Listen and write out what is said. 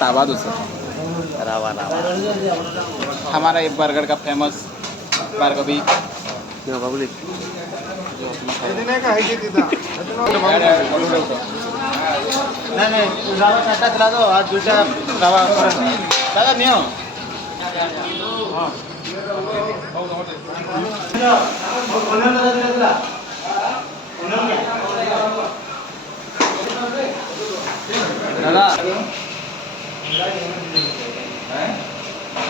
तावा दूसरा रावा रावा हमारा ये बरगढ़ का फेमस बारगबी नहीं रावा चाटा खिला दो आज दूसरा रावा दादा नहीं हो दादा